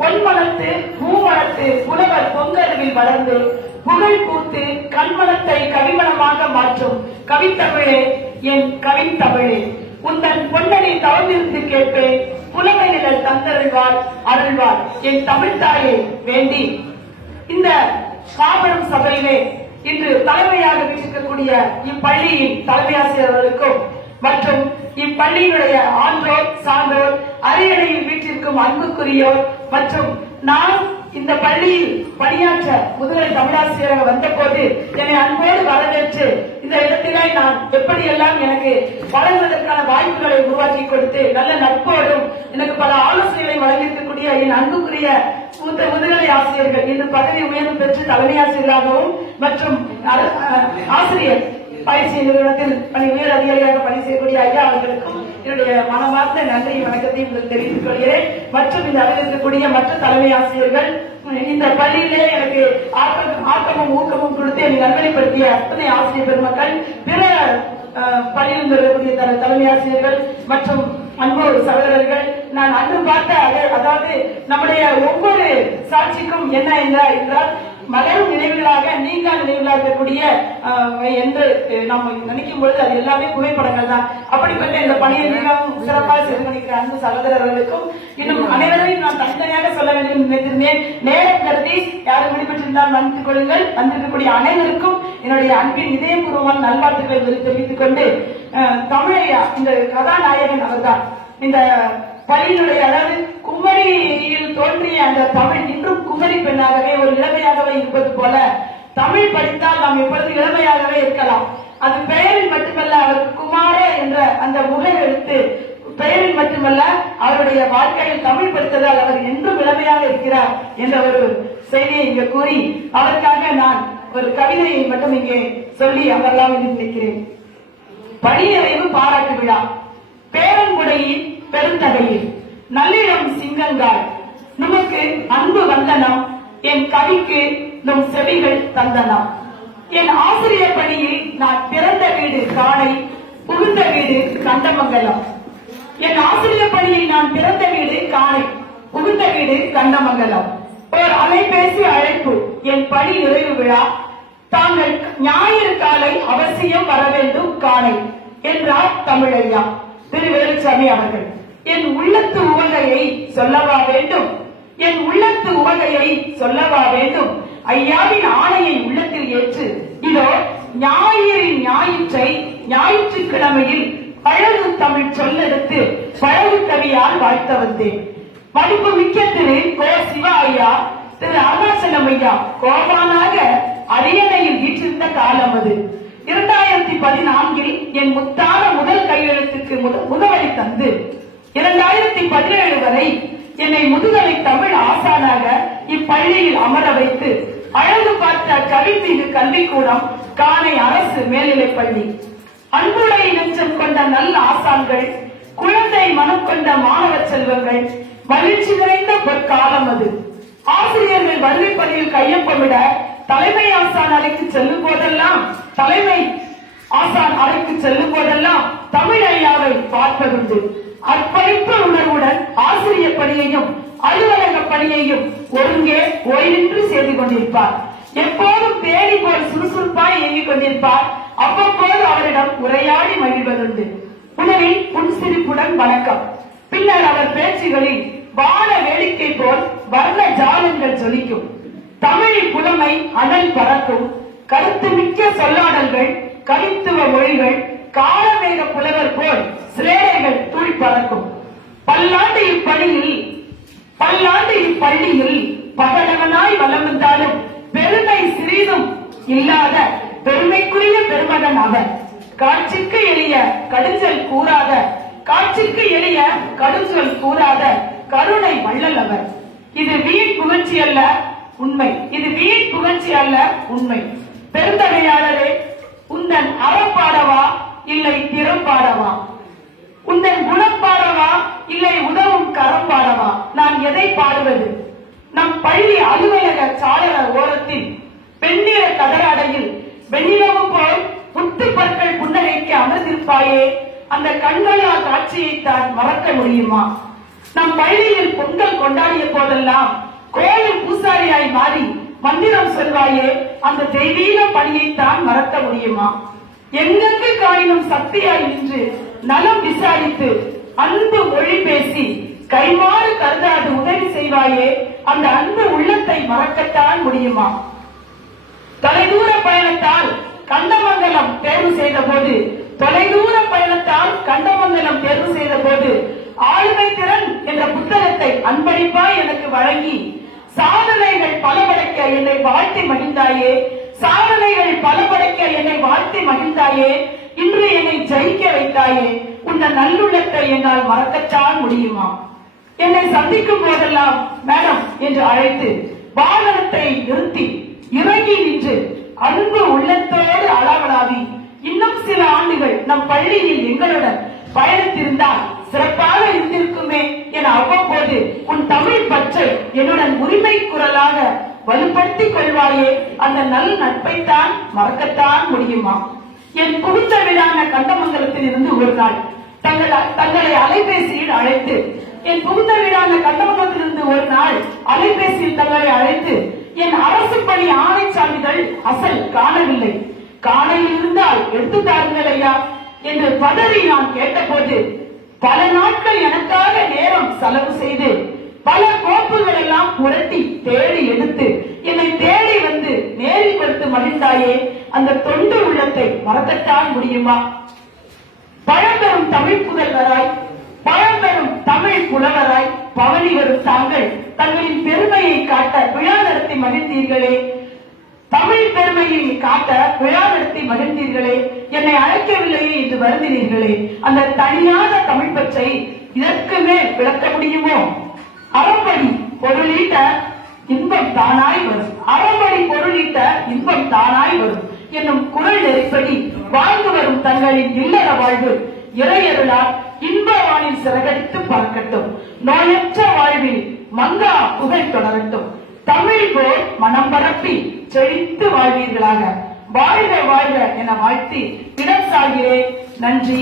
பொன் வளர்த்து பூ வளர்த்து புலவர் பொங்கருவில் வளர்ந்து புகழ் பூத்து கண்வளத்தை கவிவளமாக மாற்றும் கவித்தமிழே, என் கவித்தமிழே, உந்தன் பொன்னனை தவமிருந்து கேட்பேன், புலமையினர் தந்தருள்வார் அருள்வார் என் தமிழ்தாயை வேண்டி இந்த காவலம் சபையிலே இன்று தலைமையாக வீட்டிருக்கக்கூடிய இப்பள்ளியின் தலைமை ஆசிரியர்களுக்கும் மற்றும் இப்பள்ளியினுடைய ஆன்றோர் சான்றோர் அரியணையில் வீட்டிற்கும் அன்புக்குரியோர் மற்றும் நான் இந்த பள்ளியில் பணியாற்ற முதுகலை தமிழாசிரியராக வந்த போது என்னை அன்போடு வரவேற்று இந்த இடத்திலே நான் எப்படியெல்லாம் எனக்கு வளர்வதற்கான வாய்ப்புகளை உருவாக்கி கொடுத்து நல்ல நட்போடும் எனக்கு பல ஆலோசனைகளை வழங்கியிருக்கக்கூடிய என் அன்புக்குரிய முதுகலை ஆசிரியர்கள் இன்று பதவி உயர்வு பெற்று தலைமை ஆசிரியராகவும் மற்றும் ஆசிரியர் பயிற்சி நிறுவனத்தில் பணி உயர் அதிகாரியாக பணி செய்யக்கூடிய ஐயா அவர்களுக்கும் என்னுடைய மனமார்ந்த நன்றி வணக்கத்தை உங்களுக்கு தெரிவித்துக் கொள்கிறேன். மற்றும் இந்த அறிவிக்கக்கூடிய மற்ற தலைமை ஆசிரியர்கள் இந்த பள்ளியிலே எனக்கு ஆக்கமும் ஊக்கமும் கொடுத்து என்னை நல்வழிப்படுத்திய அத்தனை ஆசிரியர் பெருமக்கள், பிற பள்ளியில் இருக்கக்கூடிய தலைமை ஆசிரியர்கள் மற்றும் அன்போடு சகோதரர்கள், நான் அன்று பார்த்த அதாவது நம்முடைய ஒவ்வொரு சாட்சிக்கும் என்ன என்றால் மலரும் நினைவுகளாக நீங்கா நினைவுகளாக இருக்கக்கூடிய என்று நாம் நினைக்கும் பொழுது அது எல்லாமே புகைப்படங்கள் தான். அப்படிப்பட்ட இந்த பணியை மிகவும் சிறப்பாக செய்து கொண்டிருக்கிற அன்பு சகோதரர்களுக்கும் இன்னும் அனைவரையும் நான் தனித்தனியாக சொல்ல வேண்டும் நினைத்திருந்தேன். நேரம் கருதி யாரும் விடுபட்டிருந்தால் மன்னித்துக் கொள்ளுங்கள். வந்திருக்கக்கூடிய அனைவருக்கும் என்னுடைய அன்பின் இதயபூர்வமான நல்வாழ்த்துக்களை தெரிவித்துக் கொண்டு, தமிழையா இந்த கதாநாயகன் அவர்தான் இந்த பள்ளியினுடைய அதாவது குமரியில் தோன்றிய அந்த தமிழ் இன்றும் குமரி பெண்ணாகவே ஒரு இளமையாகவே இருப்பது போல தமிழ் படித்தால் நாம் எப்பொழுது இளமையாகவே இருக்கலாம். அது பெயரில் மட்டுமல்ல, அவருக்கு குமார என்ற அந்த முக எழுத்து பெயரில் மட்டுமல்ல அவருடைய வாழ்க்கையில் தமிழ் படித்ததால் அவர் என்றும் இளமையாக இருக்கிறார் என்ற ஒரு செய்தியை இங்கு கூறி அவருக்காக நான் ஒரு கவிதையை மட்டும் இங்கே சொல்லி அமரலாம் என்று நினைக்கிறேன். பணியறைவு பாராட்டு விழா. பேரன்புடையின் பெருந்தகையில் நல்லிடம் சிங்கங்காய் நமக்கு அன்பு வந்தனம், என் கவிக்கு நம் செவிகள் தந்தனம். என் ஆசிரியர் பணியில் நான் பிறந்த வீடு காணை, புகுந்த வீடு கண்டமங்கலம். என் ஆசிரியர் பணியில் நான் பிறந்த வீடு காணை, புகுந்த வீடு கண்டமங்கலம். ஒரு அலைபேசி அழைப்பு, என் பணி நிறைவு விழா, தாங்கள் ஞாயிறு காலை அவசியம் வர வேண்டும் காணை என்றார் தமிழையா திரு வேலுச்சாமி அவர்கள். என் உள்ளத்து உவகையை சொல்லவா வேண்டும், என் உள்ளத்து உவகையை சொல்லவா வேண்டும், ஐயாவின் ஆணையை உள்ளத்தில் ஏற்று இதோ ஞாயிறின் ஞாயிற்றை ஞாயிற்றுக்கிழமையில் பழகு தமிழ் சொல்லெடுத்து பழகு கவியால் வாழ்த்த வந்தேன். மதிப்பு மிக்க திரு கோ சிவா ஐயா, திரு அருணாச்சலம் ஐயா கோபானாக அரியணையில் வீற்றிருந்த காலம் அது. 2014 என் முத்தான முதல் கையெழுத்துக்கு முகவரி தந்து 2017 வரை என்னை முதுகலை தமிழ் ஆசானாக இப்பள்ளியில் அமர வைத்து அழகு பார்த்த கவித்தீவு கல்விக்கூடம் காணை அரசு மேல்நிலைப் பள்ளி. அன்புடைய நெஞ்சம் கொண்ட நல்ல ஆசான்கள், குழந்தை மனம் கொண்ட மாணவ செல்வங்கள், மகிழ்ச்சி நிறைந்த பொற்காலம் அது. ஆசிரியர்கள் வருகை பணியில் கையொப்பமிட தலைமை ஆசான் அறைக்கு செல்லும் போதெல்லாம் தமிழ் ஐயாவை பார்ப்பதுண்டு. அர்ப்பணிப்பு உணர்வுடன் ஆசிரியர் பணியையும் அலுவலக பணியையும் ஒருங்கே ஓய்வின்றி செய்து கொண்டிருப்பார். எப்போதும் தேடி போல் சுறுசுறுப்பாய் இயங்கிக் கொண்டிருப்பார். அவ்வப்போது அவரிடம் உரையாடி மகிழ்வதுண்டு. உணவில் புன்சிரிப்புடன் வணக்கம். பின்னர் அவர் பேச்சுகளில் வான வேடிக்கை போல் வர்ண ஜாலங்கள் ஜொலிக்கும். தமிழின் புலமை அனல் பறக்கும். கருத்து மிக்க சொல்லாடல்கள், கவித்துவ மொழிகள், காலமேக புலவர் போல் சிலேடைகள் தூள் பறக்கும். பல்லாண்டு இப்பள்ளியில் பகலவனாய் வலம் வந்தாலும் பெருமை சிறிதும் இல்லாத பெருமைக்குரிய பெருமகன் அவர். காட்சிக்கு எளிய கடுஞ்சொல் கூறாத கருணை வள்ளல் அவர். இது வீண் புகழ்ச்சி அல்ல உண்மை. பெருந்தகையாளரே, உந்தன் அறப்பாடவா இல்லை திறப்பாடவா, உந்தன் குணப்பாடவா இல்லை உதவும் கரப்பாடவா, நான் எதை பாடுவது? நம் பள்ளி அலுவலக சாளர ஓரத்தில் பெண்ணிற கதராடையில் வெண்ணிலவு போல் புத்து பற்கள் புன்னகைக்கு அமர்ந்திருப்பாயே, அந்த கண்களா காட்சியை தான் மறக்க முடியுமா? நம் பள்ளியில் பொங்கல் கொண்டாடிய போதெல்லாம் கோயில் பூசாரியாய் மாறி மந்திரம் சொல்வாயே, அந்த தெய்வீக பணியைத்தான் மறக்க முடியுமா? எங்கெங்கு காயினும் சக்தியாய் நின்று நலம் விசாரித்து அன்பு மொழி பேசி கைமாறு கருதாது உதவி செய்வாயே, அந்த அன்பு உள்ளத்தை மறக்கத்தான் முடியுமா? தொலைதூர பயணத்தால் கண்டமங்கலம் தேர்வு செய்த போது ஆளுமை திறன் என்ற புத்தகத்தை அன்பளிப்பாய் எனக்கு வழங்கி சாதனைகள் பல படைக்க என்னை வாழ்த்தி மகிழ்ந்தாயே, இன்று என்னை ஜெயிக்க வைத்தாயே, உன்ன நல்லுள்ளத்தை என்னால் மறக்கத்தான் முடியுமா? என்னை சந்திக்கும் போதெல்லாம் மேடம் என்று அழைத்து வாகனத்தை நிறுத்தி இறங்கி நின்று அன்பு உள்ளத்தோடு அளவலாவி இன்னும் சில ஆண்டுகள் நம் பள்ளியில் எங்களுடன் பயணித்திருந்தால் சிறப்பாக இருந்திருக்குமே என அவ்வப்போது உன் தமிழ் பற்றை என்னுடன் உரிமை குரலாக வலுப்படுத்திக் கொள்வாயே, அந்த நல் நட்பைத்தான் மறக்கத்தான் முடியுமா? என் புகுந்த விழான கண்டமங்கலத்தில் இருந்து ஒரு நாள் தங்களை அலைபேசியில் அழைத்து தங்களை அழைத்து என் அரசு பணி ஆணை சான்றிதழ் அசல் காணவில்லை, காணையில் இருந்தால் எடுத்து தாருங்கள் ஐயா என்று பதறி நான் கேட்டபோது பல நாட்கள் எனக்காக நேரம் செலவு செய்து பல கோப்புகள் எல்லாம் புரட்டி தேடி எடுத்து என்னை தேடி வந்து நேரில் கொடுத்து மகிழ்ந்தாயே, அந்த தொண்டு உள்ளத்தை மறக்கத்தான் முடியுமா? பழம்பெரும் தமிழ் புதல்வராய், பழம்பெரும் தமிழ் புலவராய் பவனி வரும் தாங்கள் தங்களின் பெருமையை காட்ட விழா நடத்தி மகிழ்ந்தீர்களே, தமிழ் பெருமையை காட்ட விழா நடத்தி மகிழ்ந்தீர்களே, என்னை அழைக்கவில்லையே என்று வருந்தினீர்களே, அந்த தனியான தமிழ் பற்றை இதற்கு மேல் விளக்க முடியுமோ? அறம்படி பொருளீட்ட இன்பம் தானாய் வரும், அறம்படி பொருளீட்ட இன்பம் தானாய் வரும் என்னும் குரல் நெறிப்படி வாழ்ந்து வரும் தங்களின் இல்லற வாழ்வு இறையருளால் இன்பவானில் சிறகடித்து பார்க்கட்டும், நோயற்ற வாழ்வில் மங்கா புகழ் தொடரட்டும், தமிழ் போல் மனம் பரப்பி செழித்து வாழ்வீர்களாக, வாழ்க வாழ்க என வாழ்த்தி இடம் சாகிறேன். நன்றி.